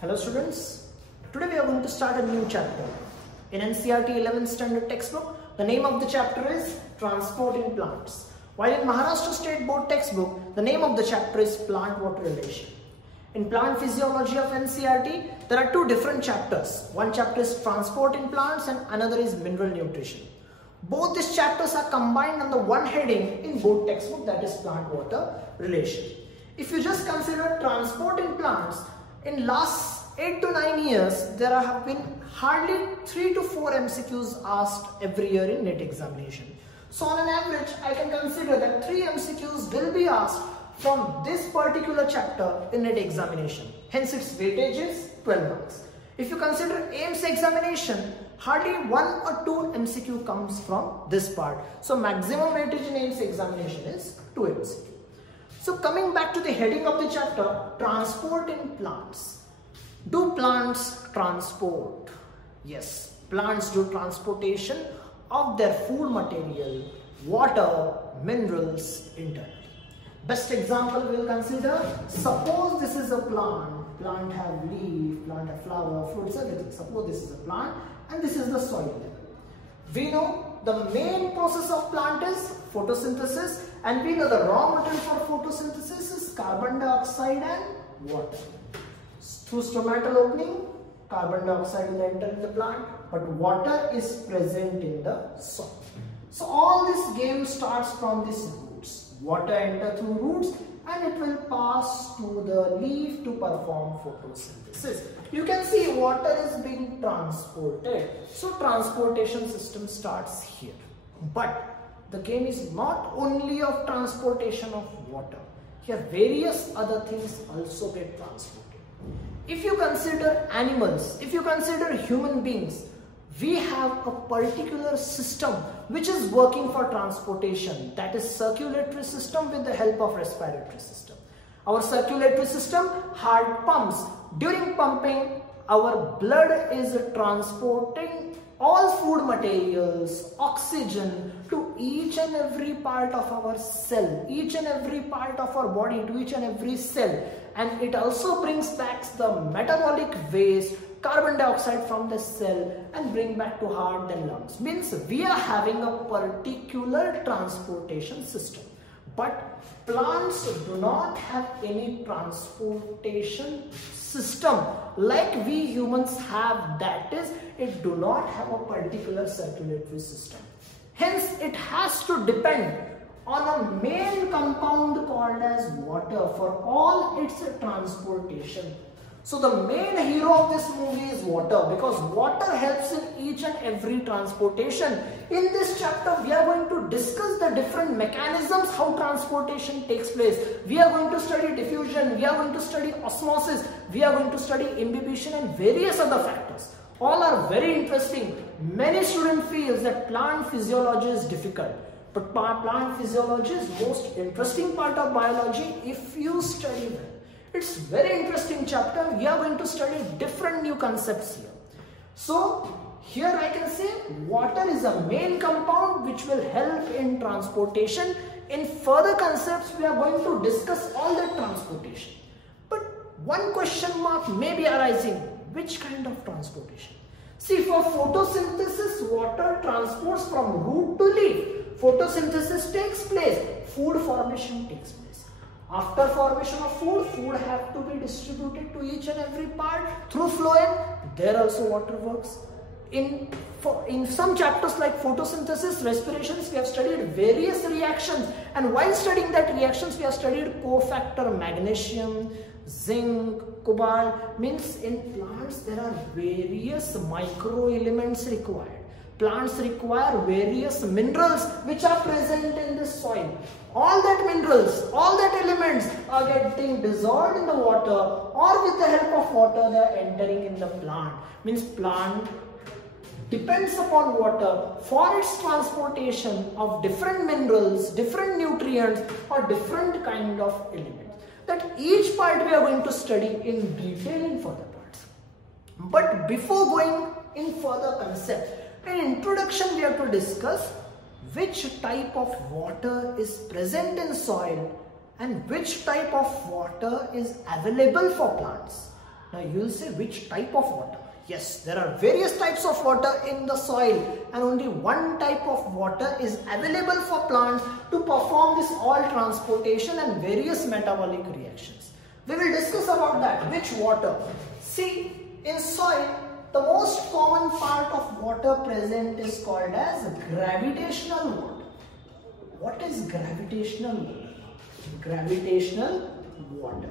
Hello students, today we are going to start a new chapter. In NCERT 11th standard textbook, the name of the chapter is Transport in Plants. While in Maharashtra State Board textbook, the name of the chapter is Plant-Water Relation. In Plant Physiology of NCERT, there are two different chapters. One chapter is Transport in Plants and another is Mineral Nutrition. Both these chapters are combined under one heading in board textbook, that is Plant-Water Relation. If you just consider Transport in Plants, in last 8 to 9 years, there have been hardly 3 to 4 MCQs asked every year in NET examination. So on an average, I can consider that 3 MCQs will be asked from this particular chapter in NET examination. Hence its weightage is 12 marks. If you consider AIIMS examination, hardly 1 or 2 MCQ comes from this part. So maximum weightage in AIIMS examination is 2 MCQ. So coming back to the heading of the chapter, Transport in Plants. Do plants transport? Yes, plants do transportation of their food material, water, minerals internally. Best example we will consider, suppose this is a plant have leaf, plant have flower, fruits, everything. Suppose this is a plant and this is the soil level. We know the main process of plant is photosynthesis, and we know the raw material for photosynthesis is carbon dioxide and water. Through stomatal opening, carbon dioxide will enter in the plant, but water is present in the soil. So all this game starts from these roots. Water enter through roots and it will pass to the leaf to perform photosynthesis. You can see water is being transported. So transportation system starts here. But the game is not only of transportation of water. Here various other things also get transported. If you consider animals, if you consider human beings, we have a particular system which is working for transportation, that is circulatory system with the help of respiratory system. Our circulatory system, heart pumps. During pumping, our blood is transporting all food materials, oxygen to each and every part of our cell, each and every part of our body, to each and every cell. And it also brings back the metabolic waste, carbon dioxide from the cell and bring back to heart and lungs. Means we are having a particular transportation system. But plants do not have any transportation system like we humans have, that is, it do not have a particular circulatory system. Hence, it has to depend on a main compound called as water for all its transportation. So the main hero of this movie is water, because water helps in each and every transportation. In this chapter, we are going to discuss the different mechanisms how transportation takes place. We are going to study diffusion, we are going to study osmosis, we are going to study imbibition and various other factors. All are very interesting. Many students feel that plant physiology is difficult. But plant physiology is most interesting part of biology if you study well. It's very interesting chapter. We are going to study different new concepts here. So here I can say water is a main compound which will help in transportation. In further concepts, we are going to discuss all the transportation. But one question mark may be arising. Which kind of transportation? See, for photosynthesis, water transports from root to leaf. Photosynthesis takes place. Food formation takes place. After formation of food, food have to be distributed to each and every part through phloem. There also water works. In some chapters like photosynthesis, respirations, we have studied various reactions. And while studying that reactions, we have studied cofactor magnesium, zinc, cobalt. Means in plants there are various micro elements required. Plants require various minerals which are present in the soil. All that minerals, all that elements are getting dissolved in the water, or with the help of water they are entering in the plant. Means plant depends upon water for its transportation of different minerals, different nutrients or different kind of elements. That each part we are going to study in detail in further parts. But before going in further concept, in introduction we have to discuss which type of water is present in soil and which type of water is available for plants. Now you will say which type of water? Yes, there are various types of water in the soil and only one type of water is available for plants to perform this oil transportation and various metabolic reactions. We will discuss about that. Which water? See, in soil, the most common part of water present is called as gravitational water. What is gravitational water? Gravitational water.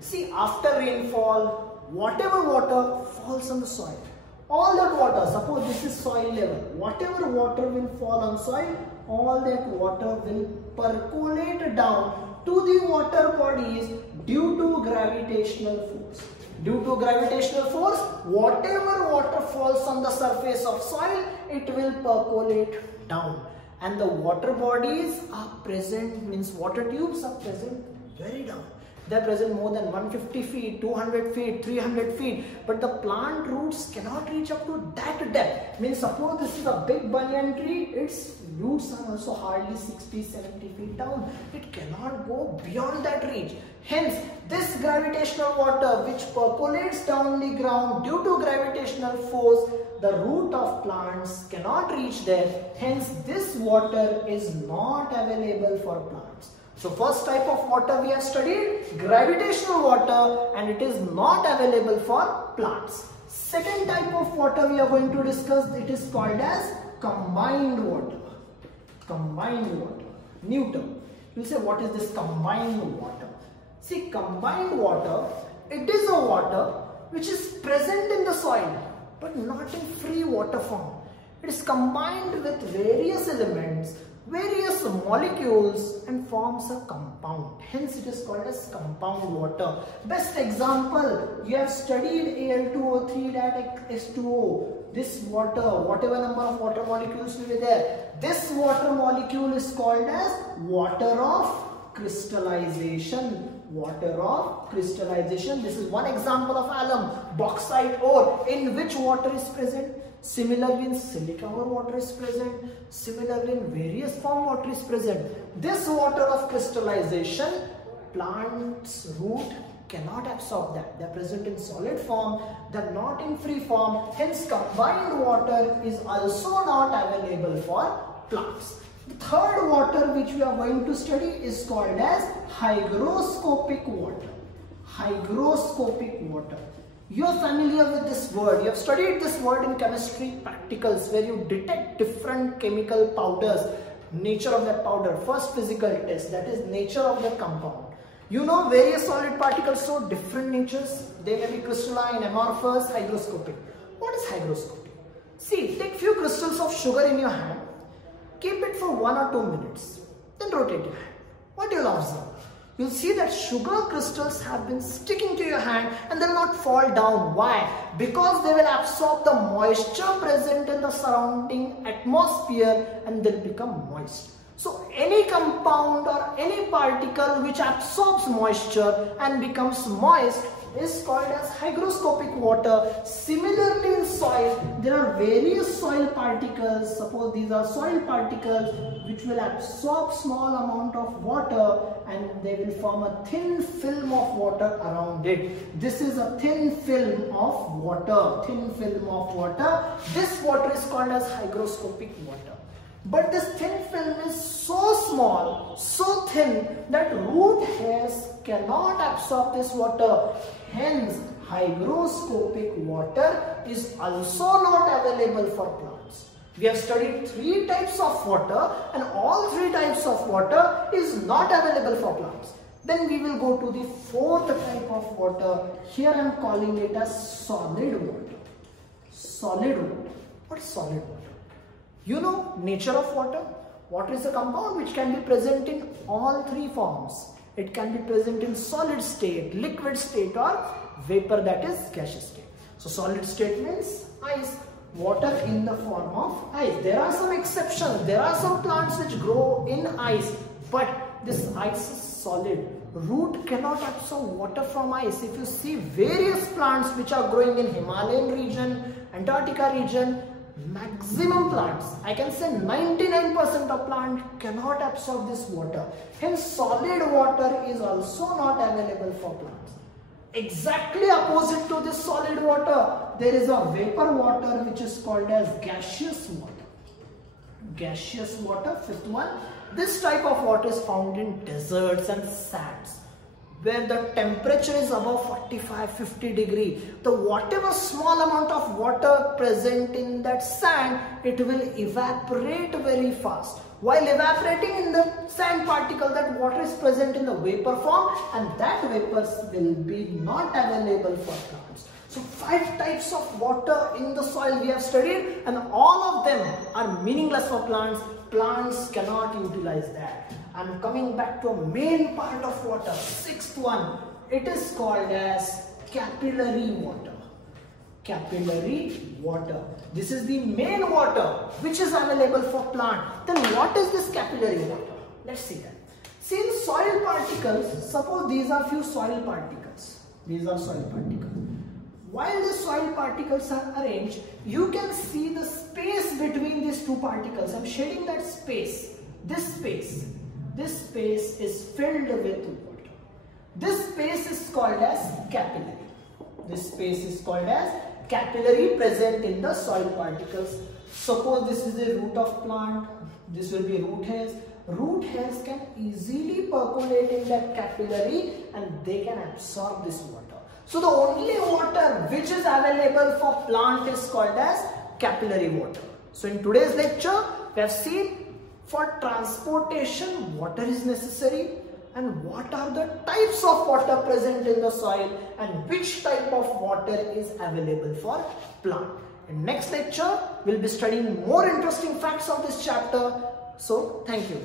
See, after rainfall, whatever water falls on the soil, all that water, suppose this is soil level, whatever water will fall on soil, all that water will percolate down to the water bodies due to gravitational force. Due to gravitational force, whatever water falls on the surface of soil, it will percolate down. And the water bodies are present, means water tubes are present very down. They are present more than 150 feet, 200 feet, 300 feet. But the plant roots cannot reach up to that depth. Means suppose this is a big banyan tree, its roots are also hardly 60, 70 feet down. It cannot go beyond that reach. Hence, this gravitational water which percolates down the ground due to gravitational force, the root of plants cannot reach there. Hence, this water is not available for plants. So first type of water we have studied, gravitational water, and it is not available for plants. Second type of water we are going to discuss, it is called as combined water. Combined water, new term. You say what is this combined water? See, combined water, it is a water which is present in the soil but not in free water form. It is combined with various elements, various molecules and forms a compound. Hence it is called as compound water. Best example, you have studied Al2O3 that H2O. This water, whatever number of water molecules will be there, this water molecule is called as water of crystallization. Water of crystallization. This is one example of alum, bauxite ore, in which water is present. Similarly, in silica ore water is present. Similarly, in various form water is present. This water of crystallization, plant's root cannot absorb that. They are present in solid form. They are not in free form. Hence, combined water is also not available for plants. The third water which we are going to study is called as hygroscopic water. Hygroscopic water. You are familiar with this word. You have studied this word in chemistry practicals where you detect different chemical powders, nature of that powder. First physical test, that is nature of the compound. You know various solid particles show different natures. They may be crystalline, amorphous, hygroscopic. What is hygroscopic? See, take few crystals of sugar in your hand. Keep it for 1 or 2 minutes. Then rotate your hand. What you will observe? You will see that sugar crystals have been sticking to your hand and they will not fall down. Why? Because they will absorb the moisture present in the surrounding atmosphere and they'll become moist. So any compound or any particle which absorbs moisture and becomes moist is called as hygroscopic water. Similarly, in soil, there are various soil particles. Suppose these are soil particles which will absorb small amount of water and they will form a thin film of water around it. This is a thin film of water. Thin film of water. This water is called as hygroscopic water. But this thin film is so small, so thin that root hairs cannot absorb this water. Hence, hygroscopic water is also not available for plants. We have studied 3 types of water and all 3 types of water is not available for plants. Then we will go to the 4th type of water. Here I am calling it as solid water. Solid water. What is solid water? You know nature of water. Water is a compound which can be present in all 3 forms. It can be present in solid state, liquid state or vapor, that is gaseous state. So solid state means ice. Water in the form of ice. There are some exceptions. There are some plants which grow in ice, but this ice is solid. Root cannot absorb water from ice. If you see various plants which are growing in Himalayan region, Antarctica region, maximum plants, I can say 99% of plant cannot absorb this water. Hence solid water is also not available for plants. Exactly opposite to this solid water, there is a vapor water which is called as gaseous water. Gaseous water, fifth one. This type of water is found in deserts and sands, where the temperature is above 45-50 degree. The whatever small amount of water present in that sand, it will evaporate very fast. While evaporating in the sand particle, that water is present in the vapor form, and that vapors will be not available for plants. So 5 types of water in the soil we have studied, and all of them are meaningless for plants. Plants cannot utilize that. I'm coming back to a main part of water, 6th one. It is called as capillary water. Capillary water. This is the main water which is available for plant. Then what is this capillary water? Let's see that. See, in soil particles, suppose these are few soil particles. These are soil particles. While the soil particles are arranged, you can see the space between these two particles. I'm shading that space. This space is filled with water. This space is called as capillary. This space is called as capillary, present in the soil particles. Suppose this is the root of plant. This will be root hairs. Root hairs can easily percolate in that capillary and they can absorb this water. So the only water which is available for plant is called as capillary water. So in today's lecture, we have seen for transportation water is necessary, and what are the types of water present in the soil and which type of water is available for plant. In next lecture, we'll be studying more interesting facts of this chapter. So thank you.